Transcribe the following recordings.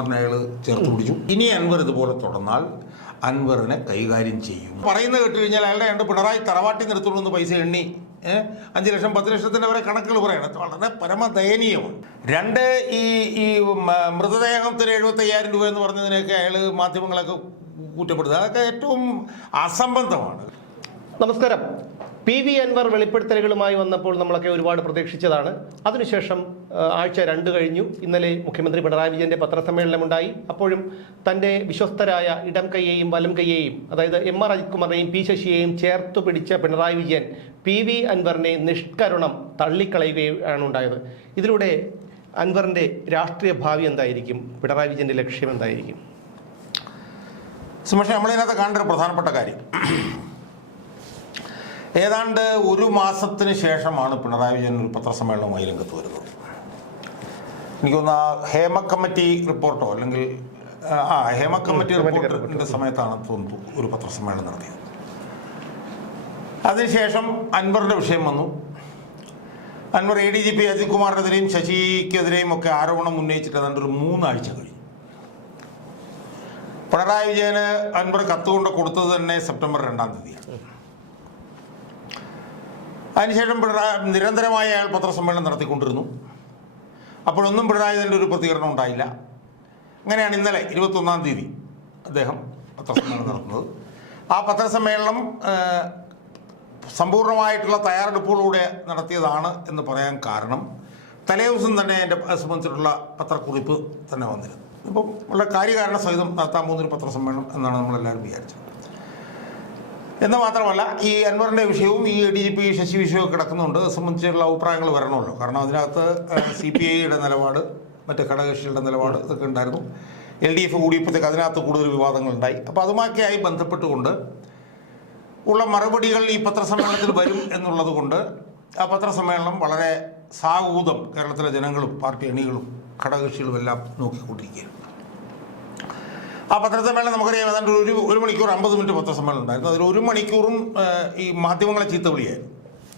കുമാറിനെ അയാൾ ചേർത്ത് പിടിച്ചു. ഇനി അൻവർ ഇതുപോലെ തുടർന്നാൽ അൻവറിനെ കൈകാര്യം ചെയ്യും. പറയുന്നത് കേട്ട് കഴിഞ്ഞാൽ അയാളുടെ രണ്ട് പിണറായി തറവാട്ടി നിർത്തുള്ളൂ പൈസ എണ്ണി ഏഹ് അഞ്ച് ലക്ഷം പത്ത് ലക്ഷത്തിന്റെ വരെ കണക്കുകൾ പറയണം. വളരെ പരമദയനീയമാണ്. രണ്ട് ഈ ഈ മൃതദേഹത്തിന് എഴുപത്തി അയ്യായിരം രൂപ എന്ന് പറഞ്ഞതിനൊക്കെ അയാൾ മാധ്യമങ്ങളൊക്കെ കുറ്റപ്പെടുത്തുക അതൊക്കെ ഏറ്റവും അസംബന്ധമാണ്. നമസ്കാരം. പി വി അൻവർ വെളിപ്പെടുത്തലുകളുമായി വന്നപ്പോൾ നമ്മളൊക്കെ ഒരുപാട് പ്രതീക്ഷിച്ചതാണ്. അതിനുശേഷം ആഴ്ച രണ്ട് കഴിഞ്ഞു. ഇന്നലെ മുഖ്യമന്ത്രി പിണറായി വിജയന്റെ പത്രസമ്മേളനമുണ്ടായി. അപ്പോഴും തന്റെ വിശ്വസ്തരായ ഇടം കൈയെയും വലം കൈയെയും അതായത് എം ആർ അജിത് കുമാറിനെയും പി ശശിയെയും ചേർത്തു പിടിച്ച പിണറായി വിജയൻ പി വി അൻവറിനെ നിഷ്കരുണം തള്ളിക്കളയുകയാണ് ഉണ്ടായത്. ഇതിലൂടെ അൻവറിന്റെ രാഷ്ട്രീയ ഭാവി എന്തായിരിക്കും? പിണറായി വിജയന്റെ ലക്ഷ്യം എന്തായിരിക്കും? സുമേഷ് നമ്മളിതിനകത്ത് കാണേണ്ട ഒരു പ്രധാനപ്പെട്ട കാര്യം. ഏതാണ്ട് ഒരു മാസത്തിന് ശേഷമാണ് പിണറായി വിജയൻ ഒരു പത്രസമ്മേളനവുമായി രംഗത്ത് വരുന്നത്. എനിക്കൊന്ന് ആ ഹേമ കമ്മിറ്റി റിപ്പോർട്ടോ അല്ലെങ്കിൽ ആ ഹേമ കമ്മിറ്റി റിപ്പോർട്ടിന്റെ സമയത്താണ് തോന്നുന്നു ഒരു പത്രസമ്മേളനം നടത്തിയത്. അതിനുശേഷം അൻവറിന്റെ വിഷയം വന്നു. Anvar A D G P Ajith കുമാറിനെതിരെയും ശശിക്കെതിരെയും ഒക്കെ ആരോപണം ഉന്നയിച്ചിട്ട് ഏതാണ്ട് ഒരു മൂന്നാഴ്ച കഴിഞ്ഞു. പിണറായി വിജയന് അൻവർ കത്തുകൊണ്ട് കൊടുത്തത് തന്നെ സെപ്റ്റംബർ രണ്ടാം തീയതിയാണ്. അതിനുശേഷം പിണറായി നിരന്തരമായ അയാൾ പത്രസമ്മേളനം നടത്തിക്കൊണ്ടിരുന്നു. അപ്പോഴൊന്നും പിണറായി വിജയന്റെ ഒരു പ്രതികരണം ഉണ്ടായില്ല. അങ്ങനെയാണ് ഇന്നലെ ഇരുപത്തൊന്നാം തീയതി അദ്ദേഹം പത്രസമ്മേളനം നടത്തുന്നത് ആ പത്രസമ്മേളനം സമ്പൂർണമായിട്ടുള്ള തയ്യാറെടുപ്പുകളൂടെ നടത്തിയതാണ് എന്ന് പറയാൻ കാരണം തലേ ദിവസം തന്നെ എന്റെ സംബന്ധിച്ചിട്ടുള്ള പത്രക്കുറിപ്പ് തന്നെ വന്നിരുന്നു. ഇപ്പം വളരെ കാര്യകാരണ സഹിതം നടത്താൻ പോകുന്നൊരു പത്രസമ്മേളനം എന്നാണ് നമ്മളെല്ലാവരും വിചാരിച്ചത്. എന്ന് മാത്രമല്ല ഈ അൻവറിന്റെ വിഷയവും ഈ ഡി ജി പി ശശി വിഷയവും കിടക്കുന്നുണ്ട്. അത് സംബന്ധിച്ചുള്ള അഭിപ്രായങ്ങൾ വരണമല്ലോ. കാരണം അതിനകത്ത് സി പി ഐയുടെ നിലപാട് മറ്റ് ഘടകകക്ഷികളുടെ നിലപാട് ഇതൊക്കെ ഉണ്ടായിരുന്നു. എൽ ഡി എഫ് കൂടിയപ്പോഴത്തേക്ക് അതിനകത്ത് കൂടുതൽ വിവാദങ്ങൾ ഉണ്ടായി അപ്പോൾ അതുമൊക്കെയായി ബന്ധപ്പെട്ടുകൊണ്ട് ഉള്ള മറുപടികൾ ഈ പത്രസമ്മേളനത്തിൽ വരും എന്നുള്ളത് കൊണ്ട് ആ പത്രസമ്മേളനം വളരെ സാഹൂതം കേരളത്തിലെ ജനങ്ങളും പാർട്ടി അണികളും ഘടകകക്ഷികളും എല്ലാം നോക്കിക്കൊണ്ടിരിക്കുകയാണ്. ആ പത്രസമ്മേളനം നമുക്കറിയാം ഏതാണ്ട് ഒരു ഒരു മണിക്കൂർ അമ്പത് മിനിറ്റ് പത്രസമ്മേളനം ഉണ്ടായിരുന്നു. അതിൽ ഒരു മണിക്കൂറും ഈ മാധ്യമങ്ങളെ ചീത്ത വിളിയായിരുന്നു.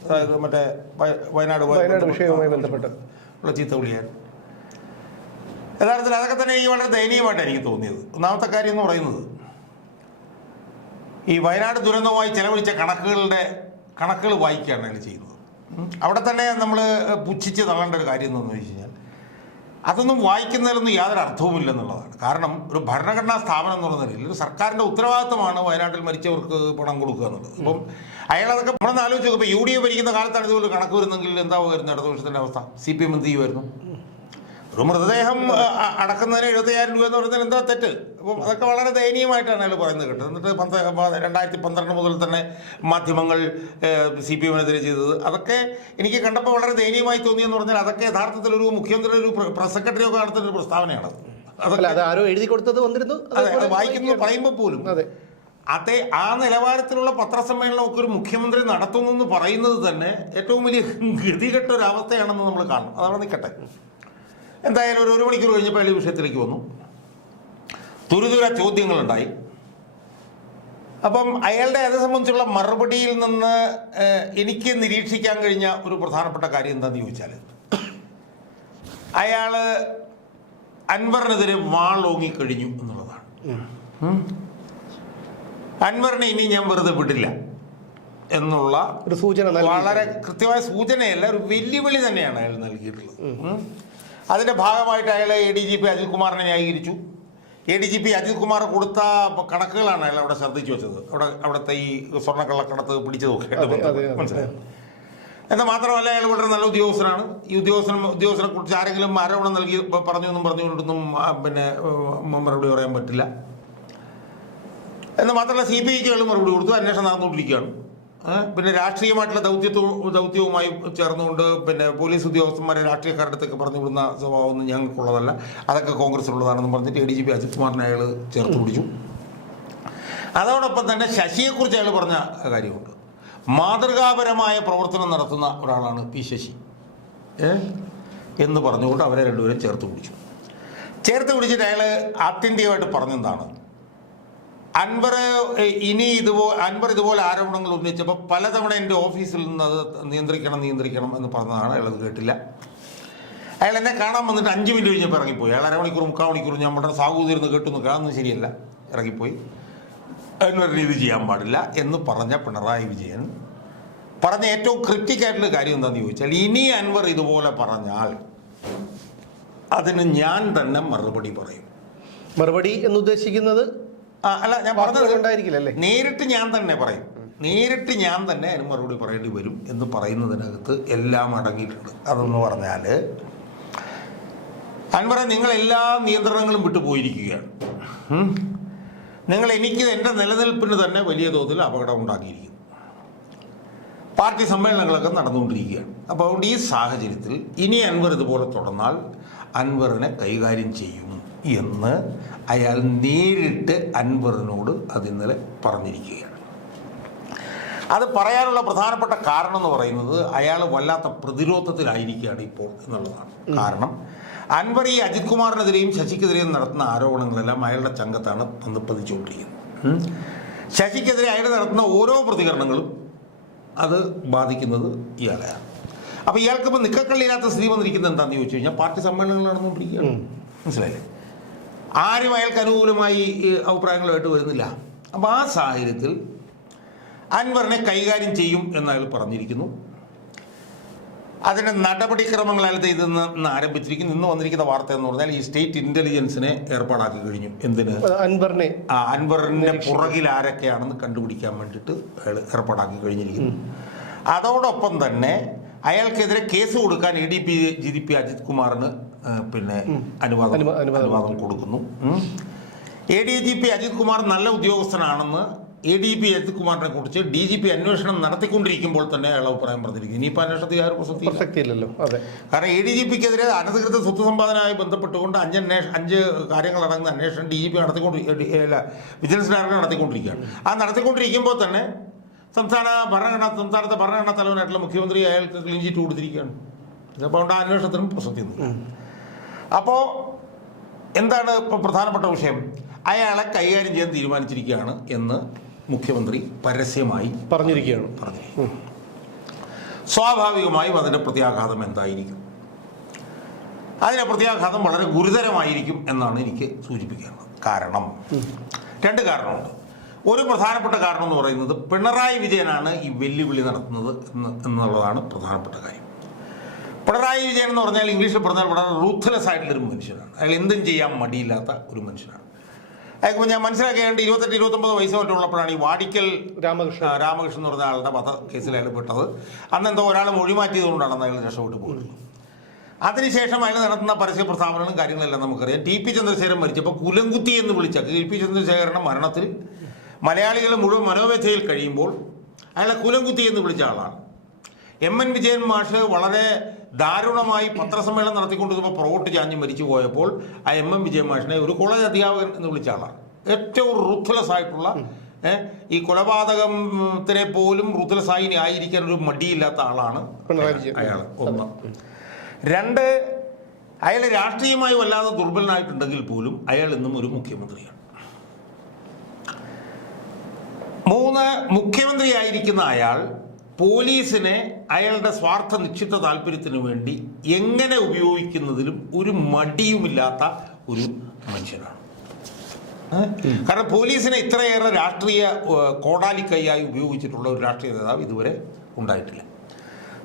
അതായത് മറ്റേ വയ- വയനാട് വയനാട് വിഷയവുമായി ബന്ധപ്പെട്ട്. ഉള്ള ചീത്ത വിളിയായിരുന്നു. യഥാർത്ഥത്തിൽ അതൊക്കെ തന്നെ ഈ വളരെ ദയനീയമായിട്ടാണ് എനിക്ക് തോന്നിയത്. ഒന്നാമത്തെ കാര്യം എന്ന് പറയുന്നത് ഈ വയനാട് ദുരന്തവുമായി ചെലവഴിച്ച കണക്കുകളുടെ കണക്കുകൾ വായിക്കുകയാണ് അയാൾ ചെയ്യുന്നത്. അവിടെ തന്നെ നമ്മൾ പുച്ഛിച്ച് തള്ളേണ്ട ഒരു കാര്യം എന്താണെന്ന് വെച്ച് അതൊന്നും വായിക്കുന്നതിലൊന്നും യാതൊരു അർത്ഥവുമില്ലെന്നുള്ളതാണ്. കാരണം ഒരു ഭരണഘടനാ സ്ഥാപനം എന്നുള്ള നിലയിൽ ഒരു സർക്കാരിന്റെ ഉത്തരവാദിത്തമാണ് വയനാട്ടിൽ മരിച്ചവർക്ക് പണം കൊടുക്കുക എന്നുള്ളത്. ഇപ്പം അയാളതൊക്കെ പണം ആലോചിച്ച് നോക്കും. ഇപ്പോൾ യു ഡി എഫ് ഭരിക്കുന്ന കാലത്താണ് ഇതുപോലെ കണക്ക് വരുന്നെങ്കിൽ എന്താ വരുന്നത്? അവസ്ഥ. സി പി എം എന്ത് ചെയ്യുമായിരുന്നു? ഒരു മൃതദേഹം അടക്കുന്നതിന് എഴുപത്തയ്യായിരം രൂപ എന്ന് പറയുന്നത് എന്താ തെറ്റ്? അപ്പം അതൊക്കെ വളരെ ദയനീയമായിട്ടാണ് അയാൾ പറയുന്നത് കേട്ടത്. എന്നിട്ട് പന്ത പ- രണ്ടായിരത്തി പന്ത്രണ്ട് മുതൽ തന്നെ മാധ്യമങ്ങൾ സി പി എമ്മിനെതിരെ ചെയ്തത്. അതൊക്കെ എനിക്ക് കണ്ടപ്പോൾ വളരെ ദയനീയമായി തോന്നിയെന്ന് പറഞ്ഞാൽ അതൊക്കെ യഥാർത്ഥത്തിൽ ഒരു മുഖ്യമന്ത്രി ഒരു പ്രസ് സെക്രട്ടറി ഒക്കെ നടത്തുന്ന ഒരു പ്രസ്താവനയാണ് അത്. അത് ആരോ എഴുതി കൊടുത്തത് വന്നിരുന്നു. അതെ വായിക്കുന്നു പറയുമ്പോൾ പോലും അതെ. അതേ ആ നിലവാരത്തിലുള്ള പത്രസമ്മേളനം ഒക്കെ ഒരു മുഖ്യമന്ത്രി നടത്തുന്നു എന്ന് പറയുന്നത് തന്നെ ഏറ്റവും വലിയ ഗതികെട്ട ഒരു അവസ്ഥയാണെന്ന് നമ്മൾ കാണും. അതവിടെ നിൽക്കട്ടെ എന്തായാലും ഒരു ഒരു മണിക്കൂർ കഴിഞ്ഞപ്പോൾ അയാൾ ഈ വിഷയത്തിലേക്ക് വന്നു. തുരുതുര ചോദ്യങ്ങളുണ്ടായി. അപ്പം അയാളുടെ അത് സംബന്ധിച്ചുള്ള മറുപടിയിൽ നിന്ന് എനിക്ക് നിരീക്ഷിക്കാൻ കഴിഞ്ഞ ഒരു പ്രധാനപ്പെട്ട കാര്യം എന്താണെന്ന് ചോദിച്ചാൽ അയാൾ അൻവറിനെതിരെ വാളോങ്ങിക്കഴിഞ്ഞു എന്നുള്ളതാണ്. അൻവറിനെ ഇനി ഞാൻ വെറുതെ വിട്ടില്ല എന്നുള്ള ഒരു സൂചന വളരെ കൃത്യമായ സൂചനയല്ല ഒരു വെല്ലുവിളി തന്നെയാണ് അയാൾ നൽകിയിട്ടുള്ളത്. ഉം. അതിന്റെ ഭാഗമായിട്ട് അയാൾ A D G P Ajith കുമാറിനെ ന്യായീകരിച്ചു. A D G P Ajith Kumar കൊടുത്ത കണക്കുകളാണ് അയാൾ അവിടെ ശ്രദ്ധിച്ചു വെച്ചത്. അവിടെ അവിടുത്തെ ഈ സ്വർണക്കള്ളക്കടത്ത് പിടിച്ചതൊക്കെ അതെ. എന്നാൽ മാത്രമല്ല അയാൾ വളരെ നല്ല ഉദ്യോഗസ്ഥനാണ്. ഈ ഉദ്യോഗസ്ഥൻ ഉദ്യോഗസ്ഥനെ കുറിച്ച് ആരെങ്കിലും ആരോപണം നൽകി പറഞ്ഞു എന്നും പറഞ്ഞുകൊണ്ടൊന്നും പിന്നെ മറുപടി പറയാൻ പറ്റില്ല. എന്ന് മാത്രമല്ല സി പി ഐക്ക് മറുപടി കൊടുത്തു. അന്വേഷണം നടന്നുകൊണ്ടിരിക്കുകയാണ്. പിന്നെ രാഷ്ട്രീയമായിട്ടുള്ള ദൗത്യത്വവും ദൗത്യവുമായി ചേർന്നുകൊണ്ട് പിന്നെ പോലീസ് ഉദ്യോഗസ്ഥന്മാരെ രാഷ്ട്രീയക്കാരുടെ അടുത്തൊക്കെ പറഞ്ഞു വിടുന്ന സ്വഭാവമൊന്നും ഞങ്ങൾക്കുള്ളതല്ല. അതൊക്കെ കോൺഗ്രസിലുള്ളതാണെന്ന് പറഞ്ഞിട്ട് A D G P Ajith കുമാറിനെ അയാൾ ചേർത്ത് പിടിച്ചു. അതോടൊപ്പം തന്നെ ശശിയെക്കുറിച്ച് അയാൾ പറഞ്ഞ കാര്യമുണ്ട്. മാതൃകാപരമായ പ്രവർത്തനം നടത്തുന്ന ഒരാളാണ് പി ശശി? എന്ന് പറഞ്ഞുകൊണ്ട് അവരെ രണ്ടുപേരും ചേർത്ത് പിടിച്ചു. ചേർത്ത് പിടിച്ചിട്ട് അയാൾ ആത്യന്തികമായിട്ട് പറഞ്ഞെന്താണ്? അൻവർ ഇനി ഇതുപോലെ അൻവർ ഇതുപോലെ ആരോപണങ്ങൾ ഉന്നയിച്ചപ്പോൾ പലതവണ എന്റെ ഓഫീസിൽ നിന്ന് അത് നിയന്ത്രിക്കണം നിയന്ത്രിക്കണം എന്ന് പറഞ്ഞതാണ് അയാൾ അത് കേട്ടില്ല. അയാൾ എന്നെ കാണാൻ വന്നിട്ട് അഞ്ച് മിനിറ്റ് കഴിഞ്ഞപ്പോൾ ഇറങ്ങിപ്പോയി. അയാൾ അരമണിക്കൂർ മുക്കാൽ മണിക്കൂർ ഞാൻ വളരെ സാഹോദര്യം കേട്ടു നിൽക്കുക. അതൊന്നും ശരിയല്ല. ഇറങ്ങിപ്പോയി. അതിനൊരു രീതി ചെയ്യാൻ പാടില്ല എന്ന് പറഞ്ഞ പിണറായി വിജയൻ പറഞ്ഞ ഏറ്റവും ക്രിട്ടിക്കായിട്ടുള്ള കാര്യം എന്താണെന്ന് ചോദിച്ചാൽ ഇനി അൻവർ ഇതുപോലെ പറഞ്ഞാൽ അതിന് ഞാൻ തന്നെ മറുപടി പറയും. മറുപടി എന്ന് ഉദ്ദേശിക്കുന്നത് അല്ല ഞാൻ പറഞ്ഞത് നേരിട്ട് ഞാൻ തന്നെ പറയും. നേരിട്ട് ഞാൻ തന്നെ അതിന് മറുപടി പറയേണ്ടി വരും എന്ന് പറയുന്നതിനകത്ത് എല്ലാം അടങ്ങിയിട്ടുണ്ട്. അതെന്ന് പറഞ്ഞാൽ അൻപറ നിങ്ങൾ എല്ലാ നിയന്ത്രണങ്ങളും വിട്ടു പോയിരിക്കുകയാണ്. നിങ്ങൾ എനിക്ക് എന്റെ നിലനിൽപ്പിന് തന്നെ വലിയ തോതിൽ അപകടം ഉണ്ടാക്കിയിരിക്കുന്നു. പാർട്ടി സമ്മേളനങ്ങളൊക്കെ നടന്നുകൊണ്ടിരിക്കുകയാണ്. അപ്പോൾ അതുകൊണ്ട് ഈ സാഹചര്യത്തിൽ ഇനി അൻവർ ഇതുപോലെ തുടർന്നാൽ അൻവറിനെ കൈകാര്യം ചെയ്യും. എന്ന് അയാൾ നേരിട്ട് അൻവറിനോട് അത് ഇന്നലെ പറഞ്ഞിരിക്കുകയാണ്. അത് പറയാനുള്ള പ്രധാനപ്പെട്ട കാരണം എന്ന് പറയുന്നത് അയാൾ വല്ലാത്ത പ്രതിരോധത്തിലായിരിക്കുകയാണ് ഇപ്പോൾ എന്നുള്ളതാണ്. കാരണം അൻവർ ഈ അജിത് കുമാറിനെതിരെയും ശശിക്കെതിരെയും നടത്തുന്ന ആരോപണങ്ങളെല്ലാം അയാളുടെ ചങ്കത്താണ് വന്ന് പതിച്ചുകൊണ്ടിരിക്കുന്നത്. ശശിക്കെതിരെ അയാൾ നടത്തുന്ന ഓരോ പ്രതികരണങ്ങളും അത് ബാധിക്കുന്നത് ഇയാളെയാണ്. അപ്പോൾ ഇയാൾക്ക് ഇപ്പോൾ നിക്കക്കള്ളിയില്ലാത്ത സ്ഥിതി വന്നിരിക്കുന്നത് എന്താണെന്ന് ചോദിച്ചു കഴിഞ്ഞാൽ പാർട്ടി സമ്മേളനങ്ങൾ നടന്നുകൊണ്ടിരിക്കുകയാണ്. മനസ്സിലായില്ലേ? ആരും അയാൾക്ക് അനുകൂലമായി അഭിപ്രായങ്ങളുമായിട്ട് വരുന്നില്ല. അപ്പോൾ ആ സാഹചര്യത്തിൽ അൻവറിനെ കൈകാര്യം ചെയ്യും എന്ന് അയാൾ പറഞ്ഞിരിക്കുന്നു. അതിന്റെ നടപടിക്രമങ്ങൾ അയാൾ ഇത് ഇന്ന് ഇന്ന് ആരംഭിച്ചിരിക്കുന്നു. ഇന്ന് വന്നിരിക്കുന്ന വാർത്ത എന്ന് പറഞ്ഞാൽ ഈ സ്റ്റേറ്റ് ഇന്റലിജൻസിനെ ഏർപ്പാടാക്കി കഴിഞ്ഞു. എന്തിന്? അൻവറിനെ. ആ അൻവറിന്റെ പുറകിൽ ആരൊക്കെയാണെന്ന് കണ്ടുപിടിക്കാൻ വേണ്ടിയിട്ട് അയാൾ ഏർപ്പാടാക്കി കഴിഞ്ഞിരിക്കുന്നു. അതോടൊപ്പം തന്നെ അയാൾക്കെതിരെ കേസ് കൊടുക്കാൻ A D P G D P Ajith കുമാറിന് പിന്നെ അനുവാദം അനുവാദം കൊടുക്കുന്നു. A D G P Ajith Kumar നല്ല ഉദ്യോഗസ്ഥനാണെന്ന് എ ഡി പി അജിത് കുമാറിനെ കുറിച്ച് ഡി ജി പി അന്വേഷണം നടത്തിക്കൊണ്ടിരിക്കുമ്പോൾ തന്നെ അയാൾ അഭിപ്രായം പറഞ്ഞിരിക്കുന്നു. ഇനിയിപ്പോൾ അന്വേഷണത്തിൽ ആരും പ്രസക്തി പ്രസക്തിയില്ലല്ലോ. അതെ. കാരണം എ ഡി ജി പിക്കെതിരെ അനധികൃത സ്വത്ത് സമ്പാദനമായി ബന്ധപ്പെട്ടുകൊണ്ട് അഞ്ച് അന്വേഷ അഞ്ച് കാര്യങ്ങളടങ്ങുന്ന അന്വേഷണം ഡി ജി പി നടത്തിക്കൊണ്ട് അല്ല വിജിലൻസ് ഡയറക്ടർ നടത്തിക്കൊണ്ടിരിക്കുകയാണ്. ആ നടത്തിക്കൊണ്ടിരിക്കുമ്പോൾ തന്നെ സംസ്ഥാന ഭരണഘടന സംസ്ഥാനത്തെ ഭരണഘടനാ തലവനായിട്ടുള്ള മുഖ്യമന്ത്രി അയാൾക്ക് ക്ലീൻ ചീറ്റ് കൊടുത്തിരിക്കുകയാണ്. അപ്പോൾ അതുകൊണ്ട് ആ അന്വേഷണത്തിനും പ്രസക്തി അപ്പോൾ എന്താണ് ഇപ്പോൾ പ്രധാനപ്പെട്ട വിഷയം? അയാളെ കൈകാര്യം ചെയ്യാൻ തീരുമാനിച്ചിരിക്കുകയാണ് എന്ന് മുഖ്യമന്ത്രി പരസ്യമായി പറഞ്ഞിരിക്കുകയാണ്. പറഞ്ഞു. സ്വാഭാവികമായും അതിന്റെ പ്രത്യാഘാതം എന്തായിരിക്കും? അതിന്റെ പ്രത്യാഘാതം വളരെ ഗുരുതരമായിരിക്കും എന്നാണ് എനിക്ക് സൂചിപ്പിക്കേണ്ടത് കാരണം രണ്ട് കാരണമുണ്ട്. ഒരു പ്രധാനപ്പെട്ട കാരണം എന്ന് പറയുന്നത് പിണറായി വിജയനാണ് ഈ വെല്ലുവിളി നടത്തുന്നത് എന്ന് എന്നുള്ളതാണ് പ്രധാനപ്പെട്ട കാര്യം. പിണറായി വിജയൻ എന്ന് പറഞ്ഞാൽ ഇംഗ്ലീഷിൽ പറഞ്ഞാൽ വളരെ റൂത്ത്ലെസ് ആയിട്ടുള്ളൊരു മനുഷ്യനാണ്. അയാൾ എന്തും ചെയ്യാൻ മടിയില്ലാത്ത ഒരു മനുഷ്യനാണ്. അയാൾക്ക് ഞാൻ മനസ്സിലാക്കേണ്ട ഇരുപത്തെട്ട് ഇരുപത്തൊമ്പത് വയസ്സ് മറ്റുള്ളപ്പോഴാണ് ഈ വാടിക്കൽ രാമകൃഷ്ണ രാമകൃഷ്ണൻ എന്ന് പറഞ്ഞ ആളുടെ വധ കേസിൽ അയാൾ പെട്ടത്. അന്ന് എന്തോ ഒരാൾ മൊഴി മാറ്റിയതുകൊണ്ടാണ് അയാൾ രക്ഷപ്പെട്ടു പോയത് അതിനുശേഷം അയാൾ നടത്തുന്ന പരസ്യ പ്രസ്താവനകളും കാര്യങ്ങളെല്ലാം നമുക്കറിയാം. ടി പി ചന്ദ്രശേഖരൻ മരിച്ചപ്പോൾ കുലംകുത്തി എന്ന് വിളിച്ച ടി പി ചന്ദ്രശേഖരന്റെ മരണത്തിൽ മലയാളികൾ മുഴുവൻ മനോവ്യഥയിൽ കഴിയുമ്പോൾ അയാളെ കുലംകുത്തി എന്ന് വിളിച്ച ആളാണ്. എം എൻ വിജയൻ മാഷ് വളരെ ദാരുണമായി പത്രസമ്മേളനം നടത്തിക്കൊണ്ടിരുന്നപ്പോൾ പുറകോട്ട് ചാഞ്ഞ് മരിച്ചു പോയപ്പോൾ ആ എം എം വിജയമാഷിനെ ഒരു കോളേജ് അധ്യാപകൻ എന്ന് വിളിച്ച ആളാണ്. ഏറ്റവും റുത്ത്ലെസ് ആയിട്ടുള്ള ഈ കൊലപാതകത്തിനെ പോലും റുത്ത്ലെസ് ആയി ആയിരിക്കാൻ ഒരു മടിയില്ലാത്ത ആളാണ്. അയാൾ ഒന്ന്. രണ്ട് അയാൾ രാഷ്ട്രീയമായി വല്ലാതെ ദുർബലനായിട്ടുണ്ടെങ്കിൽ പോലും അയാൾ ഇന്നും ഒരു മുഖ്യമന്ത്രിയാണ്. മൂന്ന് മുഖ്യമന്ത്രിയായിരിക്കുന്ന അയാൾ പോലീസിനെ അയാളുടെ സ്വാർത്ഥ നിശ്ചിത താല്പര്യത്തിന് വേണ്ടി എങ്ങനെ ഉപയോഗിക്കുന്നതിലും ഒരു മടിയുമില്ലാത്ത ഒരു മനുഷ്യനാണ്. കാരണം പോലീസിനെ ഇത്രയേറെ രാഷ്ട്രീയ കോടാലി കോടാലിക്കൈയായി ഉപയോഗിച്ചിട്ടുള്ള ഒരു രാഷ്ട്രീയ നേതാവ് ഇതുവരെ ഉണ്ടായിട്ടില്ല.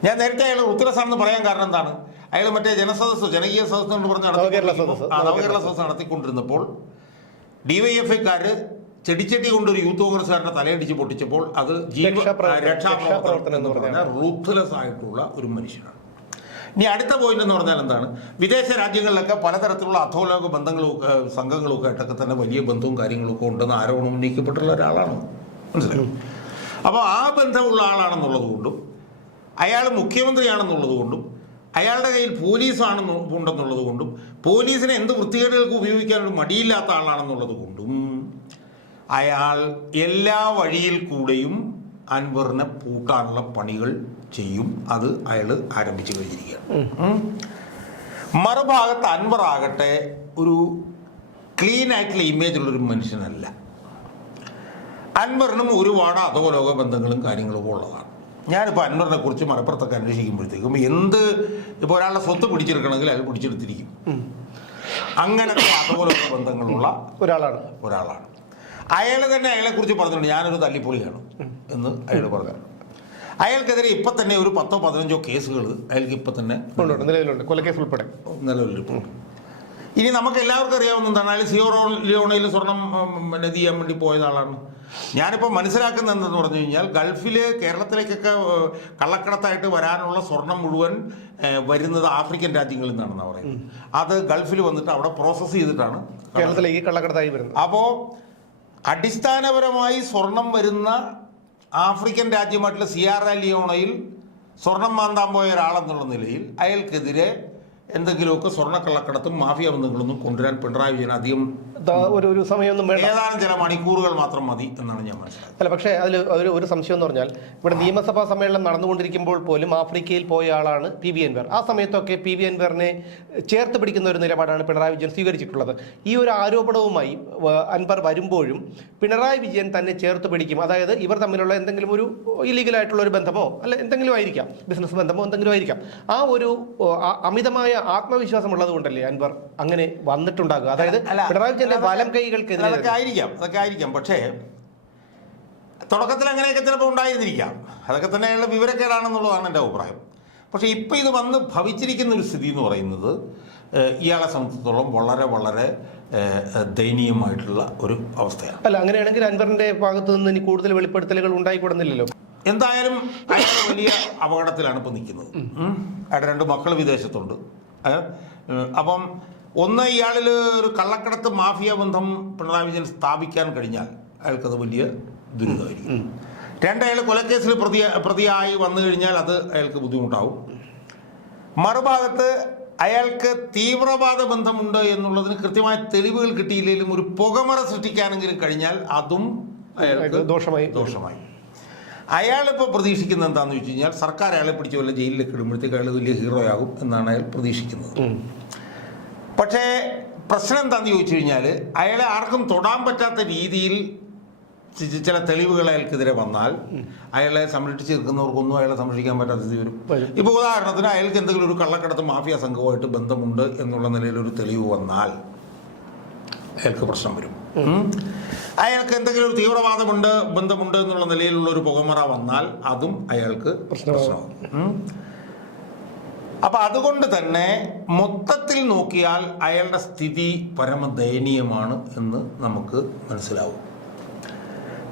ഞാൻ നേരത്തെ അയാൾ ഉത്തരസാണെന്ന് പറയാൻ കാരണം എന്താണ്? അയാൾ മറ്റേ ജനസദസ് ജനകീയ സദസ് എന്ന് പറഞ്ഞ് നവകേരള കേരള സദസ്സ്. നടത്തിക്കൊണ്ടിരുന്നപ്പോൾ ഡിവൈഎഫ്ഐക്കാര് ചെടിച്ചട്ടി കൊണ്ടൊരു യൂത്ത് കോൺഗ്രസ്സുകാരുടെ തലയടിച്ച് പൊട്ടിച്ചപ്പോൾ അത് ജീവ രക്ഷാപ്രവർത്തനം- എന്ന് പറഞ്ഞാൽ റൂത്ത്ലെസ് ആയിട്ടുള്ള ഒരു മനുഷ്യനാണ്. ഇനി അടുത്ത പോയിന്റ് എന്ന് പറഞ്ഞാൽ എന്താണ്? വിദേശ രാജ്യങ്ങളിലൊക്കെ പലതരത്തിലുള്ള അധോലോക ബന്ധങ്ങളും സംഘങ്ങളും ഒക്കെ ആയിട്ടൊക്കെ തന്നെ വലിയ ബന്ധവും കാര്യങ്ങളൊക്കെ ഉണ്ടെന്ന് ആരോപണം ഉന്നയിക്കപ്പെട്ടുള്ള ഒരാളാണ്. മനസ്സിലായി? അപ്പോൾ ആ ബന്ധമുള്ള ആളാണെന്നുള്ളത് കൊണ്ടും അയാൾ മുഖ്യമന്ത്രിയാണെന്നുള്ളത് കൊണ്ടും അയാളുടെ കയ്യിൽ പോലീസാണെന്ന് ഉണ്ടെന്നുള്ളത് കൊണ്ടും പോലീസിനെ എന്ത് വൃത്തികേടുകൾക്ക് ഉപയോഗിക്കാനൊരു മടിയില്ലാത്ത ആളാണെന്നുള്ളത് കൊണ്ടും അയാൾ എല്ലാ വഴിയിൽ കൂടെയും അൻവറിനെ പൂട്ടാനുള്ള പണികൾ ചെയ്യും. അത് അയാൾ ആരംഭിച്ചു കഴിഞ്ഞിരിക്കുകയാണ്. മറുഭാഗത്ത് അൻവർ ആകട്ടെ ഒരു ക്ലീൻ ആയിട്ടുള്ള ഇമേജ് ഉള്ളൊരു മനുഷ്യനല്ല. അൻവറിനും ഒരുപാട് അധോലോക ബന്ധങ്ങളും കാര്യങ്ങളും ഉള്ളതാണ്. ഞാനിപ്പോൾ അൻവറിനെ കുറിച്ച് മലപ്പുറത്തൊക്കെ അന്വേഷിക്കുമ്പോഴത്തേക്കും എന്ത് ഇപ്പോൾ ഒരാളുടെ സ്വത്ത് പിടിച്ചെടുക്കണമെങ്കിൽ അയാൾ പിടിച്ചെടുത്തിരിക്കും. അങ്ങനെ അധോലോക ബന്ധങ്ങളുള്ള ഒരാളാണ്. ഒരാളാണ്. അയാൾ തന്നെ അയാളെക്കുറിച്ച് പറഞ്ഞിട്ടുണ്ട്. ഞാനൊരു തല്ലിപ്പൊളിയാണ് എന്ന് അയാൾ പറഞ്ഞു അയാൾക്കെതിരെ ഇപ്പം തന്നെ ഒരു പത്തോ പതിനഞ്ചോ കേസുകൾ അയാൾക്ക് ഇപ്പം തന്നെ നിലവിലുണ്ട്. കൊലക്കേസ് ഉൾപ്പെടെ. നിലവിലിരിപ്പുണ്ട് ഇനി നമുക്ക് എല്ലാവർക്കും അറിയാവുന്ന എന്താണ്? അയാൾ സിയോറോ ലിയോണയിൽ സ്വർണം പിന്നെ ഇത് ചെയ്യാൻ വേണ്ടി പോയ ആളാണ്. ഞാനിപ്പോൾ മനസ്സിലാക്കുന്നത് എന്തെന്ന് പറഞ്ഞു കഴിഞ്ഞാൽ ഗൾഫിൽ കേരളത്തിലേക്കൊക്കെ കള്ളക്കടത്തായിട്ട് വരാനുള്ള സ്വർണം മുഴുവൻ വരുന്നത് ആഫ്രിക്കൻ രാജ്യങ്ങളിൽ നിന്നാണെന്നാണ് പറയുന്നത്. അത് ഗൾഫിൽ വന്നിട്ട് അവിടെ പ്രോസസ്സ് ചെയ്തിട്ടാണ് കേരളത്തിലേക്ക് കള്ളക്കടത്തായി വരുന്നത്. അപ്പോൾ അടിസ്ഥാനപരമായി സ്വർണം വരുന്ന ആഫ്രിക്കൻ രാജ്യമായിട്ടുള്ള സിയാറ ലിയോണയിൽ സ്വർണം മാന്താൻ പോയ ഒരാളെന്നുള്ള നിലയിൽ അയാൾക്കെതിരെ എന്തെങ്കിലുമൊക്കെ സ്വർണക്കള്ളക്കടത്തും മാഫിയ ബന്ധങ്ങളൊന്നും കൊണ്ടുവരാൻ പിണറായി വിജയൻ അധികം ഒരു ഒരു സമയമൊന്നും വേണ്ട. ഏതാനും ചില മണിക്കൂറുകൾ മാത്രം മതി എന്നാണ് ഞാൻ മനസ്സിലാക്കുന്നത്. അല്ല പക്ഷേ അതിൽ ഒരു ഒരു സംശയം എന്ന് പറഞ്ഞാൽ ഇവിടെ നിയമസഭാ സമ്മേളനം നടന്നുകൊണ്ടിരിക്കുമ്പോൾ പോലും ആഫ്രിക്കയിൽ പോയ ആളാണ് പി വി അൻവർ. ആ സമയത്തൊക്കെ പി വി അൻവറിനെ ചേർത്ത് പിടിക്കുന്ന ഒരു നിലപാടാണ് പിണറായി വിജയൻ സ്വീകരിച്ചിട്ടുള്ളത്. ഈ ഒരു ആരോപണവുമായി അൻവർ വരുമ്പോഴും പിണറായി വിജയൻ തന്നെ ചേർത്ത് പിടിക്കും. അതായത് ഇവർ തമ്മിലുള്ള എന്തെങ്കിലും ഒരു ഇല്ലീഗലായിട്ടുള്ള ഒരു ബന്ധമോ അല്ല എന്തെങ്കിലും ആയിരിക്കാം. ബിസിനസ് ബന്ധമോ എന്തെങ്കിലും ആയിരിക്കാം. ആ ഒരു അമിതമായ ആത്മവിശ്വാസം ഉള്ളത് കൊണ്ടല്ലേ അൻവർ അങ്ങനെ വന്നിട്ടുണ്ടാകുക? അതായത് പിണറായി വിജയന്റെ വലം കൈകൾക്കെതിരെ അതൊക്കെ ആയിരിക്കാം അതൊക്കെ ആയിരിക്കാം. പക്ഷേ തുടക്കത്തിൽ അങ്ങനെയൊക്കെ ചിലപ്പോൾ ഉണ്ടായിരുന്നിരിക്കാം. അതൊക്കെ തന്നെ അയാളുടെ വിവരക്കേടാണെന്നുള്ളതാണ് എന്റെ അഭിപ്രായം. പക്ഷേ ഇപ്പം ഇത് വന്ന് ഭവിച്ചിരിക്കുന്ന ഒരു സ്ഥിതി എന്ന് പറയുന്നത് ഇയാളെ സംബന്ധിച്ചിടത്തോളം വളരെ വളരെ ദയനീയമായിട്ടുള്ള ഒരു അവസ്ഥയാണ്. അല്ല അങ്ങനെയാണെങ്കിൽ അൻവറിന്റെ ഭാഗത്ത് നിന്ന് ഇനി കൂടുതൽ വെളിപ്പെടുത്തലുകൾ ഉണ്ടായിക്കൊടുന്നില്ലല്ലോ? എന്തായാലും വലിയ അപകടത്തിലാണ് ഇപ്പോൾ നിൽക്കുന്നത്. അവിടെ രണ്ട് മക്കൾ വിദേശത്തുണ്ട്. അപ്പം ഒന്ന് ഇയാളിൽ ഒരു കള്ളക്കടത്ത് മാഫിയ ബന്ധം പിണറായി വിജയൻ സ്ഥാപിക്കാൻ കഴിഞ്ഞാൽ അയാൾക്കത് വലിയ ദുരിതമായിരിക്കും. രണ്ട് അയാൾ കൊലക്കേസിൽ പ്രതി പ്രതിയായി വന്നു കഴിഞ്ഞാൽ അത് അയാൾക്ക് ബുദ്ധിമുട്ടാവും. മറുഭാഗത്ത് അയാൾക്ക് തീവ്രവാദ ബന്ധമുണ്ട് എന്നുള്ളതിന് കൃത്യമായ തെളിവുകൾ കിട്ടിയില്ലെങ്കിലും ഒരു പുകമറ സൃഷ്ടിക്കാനെങ്കിലും കഴിഞ്ഞാൽ അതും അയാൾക്ക് ദോഷമായി. ദോഷമായി. അയാളിപ്പോൾ പ്രതീക്ഷിക്കുന്നത് എന്താണെന്ന് വെച്ച് കഴിഞ്ഞാൽ സർക്കാർ അയാളെ പിടിച്ച് വല്ല ജയിലിലേക്ക് ഇടുമ്പോഴത്തേക്ക് അയാൾ വലിയ ഹീറോ ആകും എന്നാണ് അയാൾ പ്രതീക്ഷിക്കുന്നത്. പക്ഷേ പ്രശ്നം എന്താണെന്ന് ചോദിച്ചു കഴിഞ്ഞാൽ അയാളെ ആർക്കും തൊടാൻ പറ്റാത്ത രീതിയിൽ ചില തെളിവുകൾ അയാൾക്കെതിരെ വന്നാൽ അയാളെ സംരക്ഷിച്ച് നിൽക്കുന്നവർക്കൊന്നും അയാളെ സംരക്ഷിക്കാൻ പറ്റാത്ത സ്ഥിതി വരും. ഇപ്പോൾ ഉദാഹരണത്തിന് അയാൾക്ക് എന്തെങ്കിലും ഒരു കള്ളക്കടത്ത് മാഫിയ സംഘവുമായിട്ട് ബന്ധമുണ്ട് എന്നുള്ള നിലയിൽ ഒരു തെളിവ് വന്നാൽ അയാൾക്ക് പ്രശ്നം വരും. അയാൾക്ക് എന്തെങ്കിലും ഒരു തീവ്രവാദമുണ്ട് ബന്ധമുണ്ട് എന്നുള്ള നിലയിലുള്ള ഒരു പുകമറ വന്നാൽ അതും അയാൾക്ക് പ്രശ്നമാകും. അപ്പൊ അതുകൊണ്ട് തന്നെ മൊത്തത്തിൽ നോക്കിയാൽ അയാളുടെ സ്ഥിതി പരമദയനീയമാണ് എന്ന് നമുക്ക് മനസ്സിലാവും.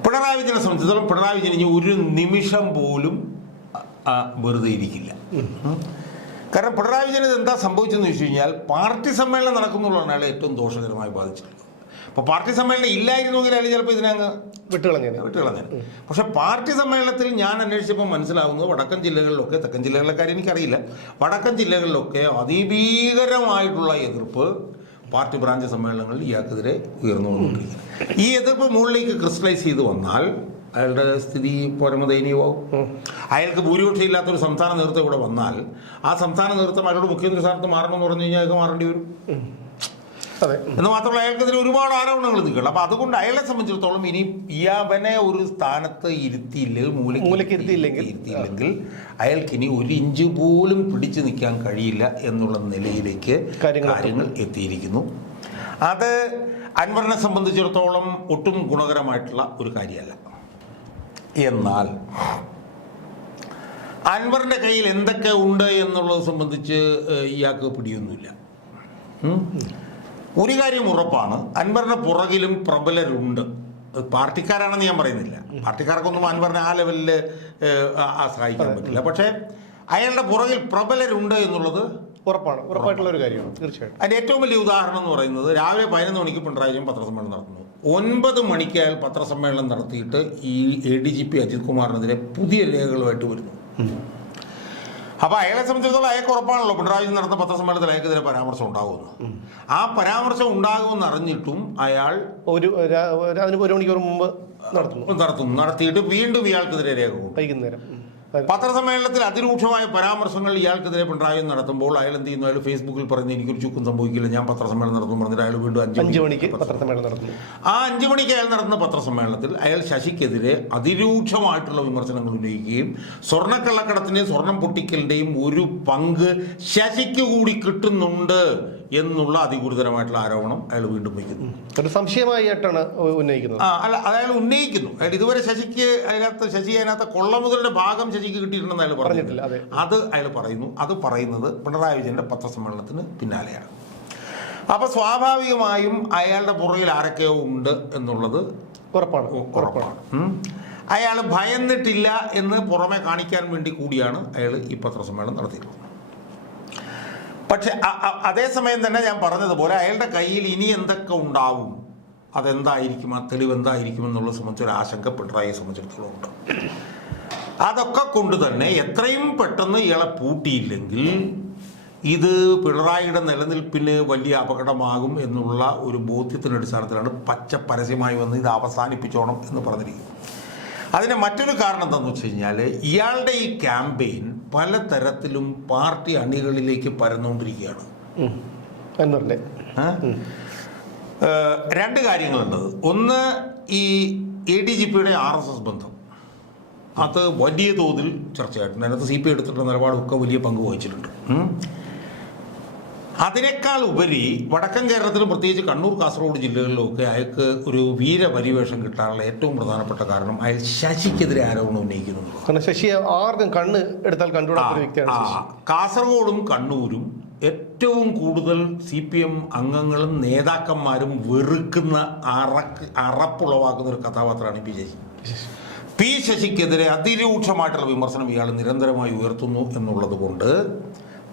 പിണറായി വിജയനെ സംബന്ധിച്ചിടത്തോളം പിണറായി വിജയൻ ഇനി ഒരു നിമിഷം പോലും വെറുതെ ഇരിക്കില്ല. കാരണം പിണറായി വിജയൻ ഇത് എന്താ സംഭവിച്ചതെന്ന് വെച്ച് കഴിഞ്ഞാൽ പാർട്ടി സമ്മേളനം നടക്കുന്നുള്ളതാണ് അയാളെ ഏറ്റവും ദോഷകരമായി ബാധിച്ചിട്ടുള്ളത്. അപ്പോൾ പാർട്ടി സമ്മേളനം ഇല്ലായിരുന്നെങ്കിൽ അയാൾ ചിലപ്പോൾ ഇതിനങ്ങ് വിട്ടുകളഞ്ഞത് വിട്ടുകളഞ്ഞു പക്ഷെ പാർട്ടി സമ്മേളനത്തിൽ ഞാൻ അന്വേഷിച്ചപ്പോൾ മനസ്സിലാവുന്നത് വടക്കൻ ജില്ലകളിലൊക്കെ തെക്കൻ ജില്ലകളിലെ കാര്യം എനിക്കറിയില്ല. വടക്കൻ ജില്ലകളിലൊക്കെ അതിഭീകരമായിട്ടുള്ള എതിർപ്പ് പാർട്ടി ബ്രാഞ്ച് സമ്മേളനങ്ങളിൽ ഇയാൾക്കെതിരെ ഉയർന്നു വന്നുകൊണ്ടിരിക്കുന്നു. ഈ എതിർപ്പ് മുകളിലേക്ക് ക്രിസ്റ്റലൈസ് ചെയ്ത് വന്നാൽ അയാളുടെ സ്ഥിതി പരമദയനീയമാവും അയാൾക്ക് ഭൂരിപക്ഷം ഇല്ലാത്തൊരു സംസ്ഥാന നേതൃത്വം ഇവിടെ വന്നാൽ ആ സംസ്ഥാന നേതൃത്വം അയാളുടെ മുഖ്യമന്ത്രി സ്ഥാനത്ത് മാറണമെന്ന് പറഞ്ഞു കഴിഞ്ഞാൽ അയാൾക്ക് മാറേണ്ടി വരും. അതെ. എന്ന് മാത്രമല്ല അയാൾക്കെതിരെ ഒരുപാട് ആരോപണങ്ങൾ നിൽക്കണം അപ്പൊ അതുകൊണ്ട് അയാളെ സംബന്ധിച്ചിടത്തോളം ഇനി ഇയാവനെ ഒരു സ്ഥാനത്ത് ഇരുത്തിയില്ലെങ്കിൽ മൂലയ്ക്ക് ഇരുത്തിയില്ലെങ്കിൽ. ഇരുത്തിയില്ലെങ്കിൽ അയാൾക്ക് ഇനി ഒരു ഇഞ്ച് പോലും പിടിച്ചു നിൽക്കാൻ കഴിയില്ല എന്നുള്ള നിലയിലേക്ക് കാര്യങ്ങൾ കാര്യങ്ങൾ എത്തിയിരിക്കുന്നു. അത് അൻവറിനെ സംബന്ധിച്ചിടത്തോളം ഒട്ടും ഗുണകരമായിട്ടുള്ള ഒരു കാര്യമല്ല. എന്നാൽ അൻവറിന്റെ കയ്യിൽ എന്തൊക്കെ ഉണ്ട് എന്നുള്ളത് സംബന്ധിച്ച് ഇയാൾക്ക് പിടിയൊന്നുമില്ല. ഒരു കാര്യം ഉറപ്പാണ്. അൻവറിന് പുറകിലും പ്രബലരുണ്ട്. പാർട്ടിക്കാരാണെന്ന് ഞാൻ പറയുന്നില്ല. പാർട്ടിക്കാർക്കൊന്നും അൻവറിനെ ആ ലെവലിൽ സഹായിക്കാൻ പറ്റില്ല. പക്ഷേ അയാളുടെ പുറകിൽ പ്രബലരുണ്ട് എന്നുള്ളത് ഉറപ്പാണ്. ഉറപ്പായിട്ടുള്ള ഒരു കാര്യമാണ്. തീർച്ചയായിട്ടും. അതിന്റെ ഏറ്റവും വലിയ ഉദാഹരണം എന്ന് പറയുന്നത് രാവിലെ പതിനൊന്ന് മണിക്ക് പിണറായി വിജയൻ പത്രസമ്മേളനം നടത്തുന്നു. ഒൻപത് മണിക്ക് അയാൾ പത്രസമ്മേളനം നടത്തിയിട്ട് ഈ A D G P Ajith കുമാറിനെതിരെ പുതിയ രേഖകളുമായിട്ട് വരുന്നു. അപ്പൊ അയാളെ സംബന്ധിച്ചിടത്തോളം അയാൾക്ക് ഉറപ്പാണല്ലോ പിണറായി നടത്തുന്ന പത്രസമ്മേളനത്തിൽ അയാൾക്കെതിരെ പരാമർശം ഉണ്ടാകുമെന്ന് ആ പരാമർശം ഉണ്ടാകുമെന്ന് അറിഞ്ഞിട്ടും അയാൾ ഒരു അതിന് ഒരു മണിക്കൂർ മുമ്പ് നടത്തുന്നു. നടത്തുന്നു. നടത്തിയിട്ട് വീണ്ടും ഇയാൾക്കെതിരെ രേഖ വൈകുന്നേരം. പത്രസമ്മേളനത്തിൽ അതിരൂക്ഷമായ പരാമർശങ്ങൾ ഇയാൾക്കെതിരെ പിണറായി നടത്തുമ്പോൾ അയാൾ എന്ത് ചെയ്യുന്നു? അയാൾ ഫേസ്ബുക്കിൽ പറഞ്ഞ് എനിക്ക് ഒരു ചുക്കും സംഭവിക്കില്ല ഞാൻ പത്രസമ്മേളനം നടത്തും പറഞ്ഞിട്ട് അയാൾ വീണ്ടും അഞ്ചു അഞ്ച് മണിക്ക് പത്രസമ്മേളനം നടത്തുന്നു. ആ അഞ്ചു മണിക്ക് അയാൾ നടത്തുന്ന പത്രസമ്മേളനത്തിൽ അയാൾ ശശിക്കെതിരെ അതിരൂക്ഷമായിട്ടുള്ള വിമർശനങ്ങൾ ഉന്നയിക്കുകയും സ്വർണക്കള്ളക്കടത്തിന്റെയും സ്വർണം പൊട്ടിക്കലിന്റെയും ഒരു പങ്ക് ശശിക്ക് കൂടി കിട്ടുന്നുണ്ട്. എന്നുള്ള അതിഗുരുതരമായിട്ടുള്ള ആരോപണം അയാൾ വീണ്ടും വയ്ക്കുന്നു. ഒരു സംശയമായിട്ടാണ് ഉന്നയിക്കുന്നത്. ആ അല്ല അയാൾ ഉന്നയിക്കുന്നു. അയാൾ ഇതുവരെ ശശിക്ക് അതിനകത്ത് ശശി അതിനകത്ത് കൊള്ളമുതലിന്റെ ഭാഗം ശശിക്ക് കിട്ടിയിട്ടുണ്ടെന്ന് അയാൾ പറഞ്ഞിട്ടില്ല, അത്. അയാൾ പറയുന്നു. അത് പറയുന്നത് പിണറായി വിജയന്റെ പത്രസമ്മേളനത്തിന് പിന്നാലെയാണ്. അപ്പൊ സ്വാഭാവികമായും അയാളുടെ പുറകിൽ ആരൊക്കെയോ ഉണ്ട് എന്നുള്ളത് ഉറപ്പാണ് ഉറപ്പാണ്. അയാൾ ഭയന്നിട്ടില്ല എന്ന് പുറമെ കാണിക്കാൻ വേണ്ടി കൂടിയാണ് അയാൾ ഈ പത്രസമ്മേളനം നടത്തിയിട്ടുള്ളത് പക്ഷെ അതേസമയം തന്നെ ഞാൻ പറഞ്ഞതുപോലെ അയാളുടെ കയ്യിൽ ഇനി എന്തൊക്കെ ഉണ്ടാവും? അതെന്തായിരിക്കും? ആ തെളിവ് എന്തായിരിക്കും എന്നുള്ളത് സംബന്ധിച്ച് ഒരു ആശങ്ക പിണറായിയെ സംബന്ധിച്ചിടത്തോളം ഉണ്ട്. അതൊക്കെ കൊണ്ട് തന്നെ എത്രയും പെട്ടെന്ന് ഇയാളെ പൂട്ടിയില്ലെങ്കിൽ ഇത് പിണറായിയുടെ നിലനിൽപ്പിന് വലിയ അപകടമാകും എന്നുള്ള ഒരു ബോധ്യത്തിന്റെ അടിസ്ഥാനത്തിലാണ് പച്ച പരസ്യമായി വന്ന് ഇത് അവസാനിപ്പിച്ചോണം എന്ന് പറഞ്ഞിരിക്കുന്നത്. അതിന് മറ്റൊരു കാരണം എന്താണെന്ന് വെച്ച് കഴിഞ്ഞാൽ ഇയാളുടെ ഈ ക്യാമ്പയിൻ പലതരത്തിലും പാർട്ടി അണികളിലേക്ക് പരന്നുകൊണ്ടിരിക്കുകയാണ്? ഏഹ് രണ്ട് കാര്യങ്ങളുണ്ട്. ഒന്ന് ഈ എ ഡി ജി പിയുടെ ആർ എസ് എസ് ബന്ധം. അത് വലിയ തോതിൽ ചർച്ചയായിട്ടുണ്ട്. അതിനകത്ത് സി പി എടുത്തിട്ടുള്ള നിലപാടൊക്കെ വലിയ പങ്ക് വഹിച്ചിട്ടുണ്ട്. അതിനേക്കാൾ ഉപരി വടക്കൻ കേരളത്തിലും പ്രത്യേകിച്ച് കണ്ണൂർ കാസർഗോഡ് ജില്ലകളിലുമൊക്കെ അയാൾക്ക് ഒരു വീരപരിവേഷം കിട്ടാനുള്ള ഏറ്റവും പ്രധാനപ്പെട്ട കാരണം അയാൾ ശശിക്കെതിരെ ആരോപണം ഉന്നയിക്കുന്നു. കാരണം ശശിയെ ആർക്കും കണ്ണ് എടുത്താൽ കണ്ടുകൂടാത്ത വ്യക്തിയാണ് കാസർഗോഡും കണ്ണൂരും ഏറ്റവും കൂടുതൽ സി പി എം അംഗങ്ങളും നേതാക്കന്മാരും വെറുക്കുന്ന അറക്ക് അറപ്പുളവാക്കുന്ന ഒരു കഥാപാത്രമാണ് പി ശശി. പി ശശിക്കെതിരെ അതിരൂക്ഷമായിട്ടുള്ള വിമർശനം ഇയാൾ നിരന്തരമായി ഉയർത്തുന്നു എന്നുള്ളത് കൊണ്ട്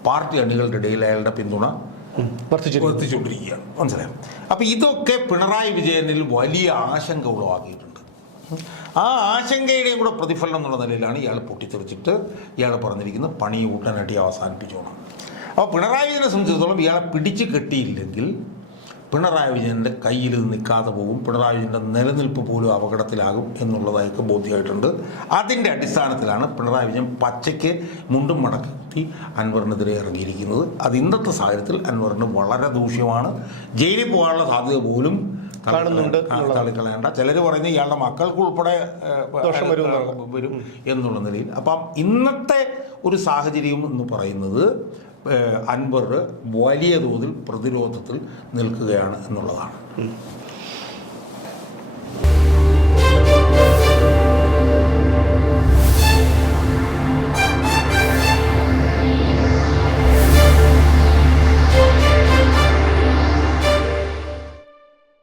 പാർട്ടി അണികളുടെ ഇടയിൽ അയാളുടെ പിന്തുണ വർദ്ധിച്ചുകൊണ്ടിരിക്കുകയാണ്. മനസ്സിലായോ? അപ്പൊ ഇതൊക്കെ പിണറായി വിജയനിൽ വലിയ ആശങ്ക ഉളവാക്കിയിട്ടുണ്ട്. ആ ആശങ്കയുടെയും കൂടെ പ്രതിഫലനം എന്നുള്ള നിലയിലാണ് ഇയാൾ പൊട്ടിത്തെറിച്ചിട്ട് ഇയാൾ പറഞ്ഞിരിക്കുന്ന പണി ഉടനടി അവസാനിപ്പിച്ചോണം. അപ്പോൾ പിണറായി വിജയനെ സംബന്ധിച്ചിടത്തോളം ഇയാളെ പിടിച്ച് കെട്ടിയില്ലെങ്കിൽ പിണറായി വിജയന്റെ കയ്യിൽ ഇത് നിൽക്കാതെ പോകും. പിണറായി വിജയന്റെ നിലനിൽപ്പ് പോലും അപകടത്തിലാകും എന്നുള്ളതായിട്ട് ബോധ്യമായിട്ടുണ്ട്. അതിന്റെ അടിസ്ഥാനത്തിലാണ് പിണറായി വിജയൻ പച്ചയ്ക്ക് മുണ്ടും മടക്കി അൻവറിനെതിരെ ഇറങ്ങിയിരിക്കുന്നത്. അത് ഇന്നത്തെ സാഹചര്യത്തിൽ അൻവറിന് വളരെ ദൂഷ്യമാണ്. ജയിലിൽ പോകാനുള്ള സാധ്യത പോലും കാണുന്നുണ്ട് തള്ളിക്കളയണ്ട ചിലർ പറയുന്നത് ഇയാളുടെ മക്കൾക്ക് ഉൾപ്പെടെ. വരും എന്നുള്ള നിലയിൽ. അപ്പം ഇന്നത്തെ ഒരു സാഹചര്യം എന്ന് പറയുന്നത് അൻവർ വലിയ തോതിൽ പ്രതിരോധത്തിൽ നിൽക്കുകയാണ് എന്നുള്ളതാണ്.